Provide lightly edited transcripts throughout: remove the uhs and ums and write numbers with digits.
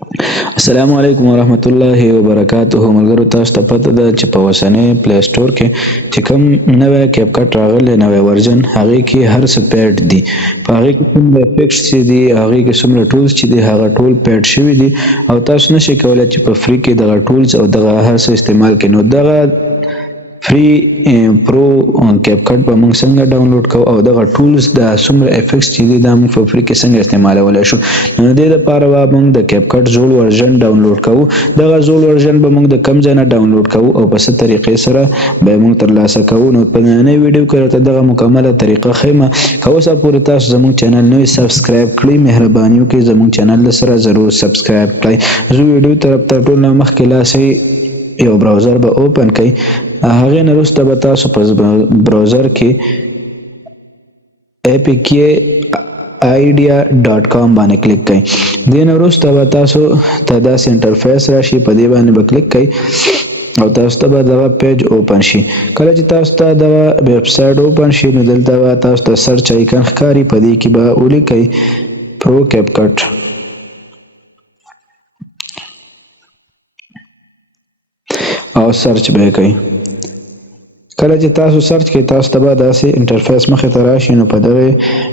السلام علیکم ورحمت الله وبرکاته. ملګرو تاسو ته پته ده چې په اوسنۍ پلی سټور کې چې کوم نوی کیپ کټ راغلی نوی ورژن هغې کې هر څه پیډ دي. په هغې کې څومره افیکټس چې دي هغې کې څومره ټولز چې دي هغه ټول پیډ شوي دي او تاسو نشئ کولی چې په فری کې دغه ټولز او دغه هر څه استعمال کړئ. نو دغه فری پرو کیپ کټ به موږ څنګه ډاونلوډ کوو او دغه ټولز دا څومره افیکټس چې دي دا موږ په فری کې څنګه استعمالولی شو. نو د دې دپاره به موږ د کیپ کټ زوړ ورژن ډاونلوډ کوو. دغه زوړ ورژن به موږ د کوم ځای نه ډاونلوډ کوو او په څه طریقې سره به یې موږ ترلاسه کوو. نو په نننۍ ویډیو کې راته دغه مکمله طریقه ښیم. که اوسه پورې تاسو زموږ چینل نوی سبسکرایب کړئ مهرباني وکړئ زموږ چینل سره ضرور سبسکرایب کړئ. زه ویډیو طرف ته ټول نه مخکې لاسئ یو براوزر به اوپن کړئ. هغې نه وروسته به تاسو په براوزر کې apkidea.com باندې کلیک کړئ. دې نه وروسته به تاسو ته داسې انټرفیس راشي، په دې باندې به کلیک کړئ او تاسو ته به دغه پیج اوپن شي. کله چې تاسو ته دغه ویب سایټ اوپن شي نو دلته به تاسو ته سرچ آیکن ښکاري، په دې کې به ولیکئ پرو کیپ کټ او سرچ به یې کوئ. کله چې تاسو سرچ کوئ تاسو ته به داسې انټرفیس مخې ته راشي. نو په دغه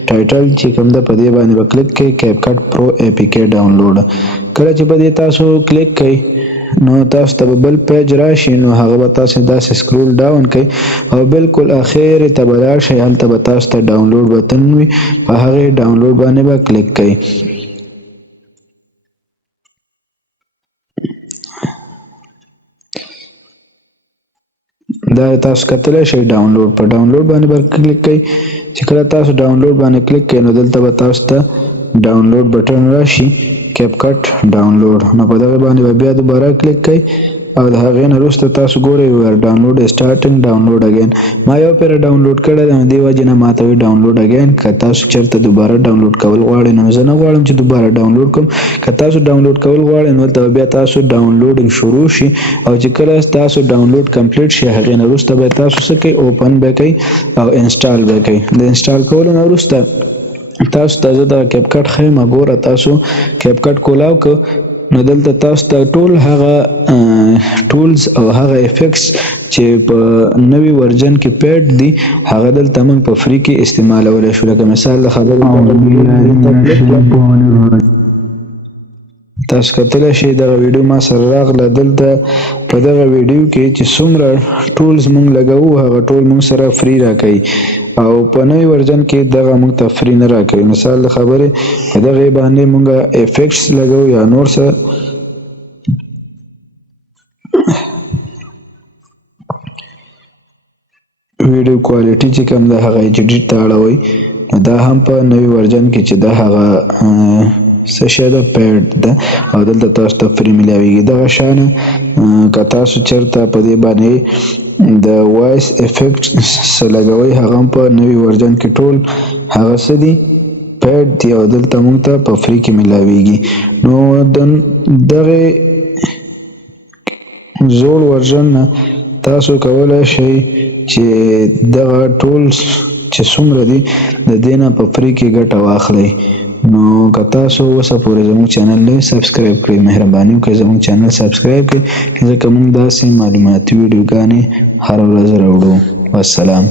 ټایټل چې کوم ده په دې باندې به کلیک کوئ کیپ کټ پرو APK ډاونلوډ. کله چې په دې تاسو کلیک کوئ نو تاسو ته به بل پیج راشي، نو هغه به تاسو داسې سکرول ډاون کوئ او بالکل اخر ته به لاړ شئ. هلته به تاسو ته ډاونلوډ بټن وي، په هغې ډاونلوډ باندې به کلیک کوئ. دا تاسو کتلی شئ ډاونلوډ، په ډاونلوډ باندې به کلیک کوئ. چې کله تاسو ډاونلوډ باندې کلیک کوئ نو دلته به تاسو ته ډاونلوډ بټن راشي کیپ کټ ډاونلوډ. نو په دغه باندې به بیا دوباره کلیک کوئ او د هغې نه وروسته تاسو ګورئ ویر ډاونلوډ سټارټینګ ډاونلوډ اګین. ما یو پیره ډاونلوډ کړی دی، نو دې وجې نه ماته وایي ډاونلوډ اګین. که تاسو چېرته دوباره ډاونلوډ کول غواړئ نو زه نه غواړم چې دوباره ډاونلوډ کړم. که تاسو ډاونلوډ کول غواړئ نو هلته به بیا تاسو ډاونلوډینګ شروع شي او چې کله تاسو ډاونلوډ کمپلیټ شي هغې نه وروسته به تاسو څه کوئ اوپن به کوئ او انسټال به کوئ. د انسټال کولو نه وروسته تاسو ته زه دغه کیپ کټ ښیم. ګوره تاسو کیپ کټ کولاو که نو دلته تاسو ته ټول هغه ټولز او هغه افیکټس چې په نوي ورژن کې پیډ دي هغه دلته موږ په فری کې استعمالولی شو. لکه مثال د خبرې تاسو کتلی شئ دغه ویډیو ما سره راغله. دلته په دغه ویډیو کې چې څومره ټولز موږ لګوو هغه ټول موږ سره فری راکوي او په نوي ورژن کې دغه موږ ته فری نه راکوي. مثال د خبرې په دغې باندې موږ افیکټس لګوو یا نور څه ویډیو کوالټي چې کوم ده هغه HD ته اړوئ. نو دا هم په نوي ورژن کې چې ده هغه څه شی ده پیډ ده او دلته تاسو ته فری میلاویږي. دغه شانه که تاسو چېرته په دې باندې د وایس افیکټ څه لګوئ هغه هم په نوي ورژن کې ټول هغه څه دي پیډ دي او دلته موږ ته په فری کې میلاویږي. نو د دغې زوړ ورژن نه تاسو کولی شئ چې دغه ټولز چې څومره دي د دې نه په فری کې ګټه واخلئ. نو که تاسو اوسه پورې زموږ چینل نه سبسکرایب کړئ مهرباني وکړئ زموږ چینل سبسکرایب کړئ ځکه موږ داسې معلوماتي ویډیوګانې هره ورځ راوړو. والسلام.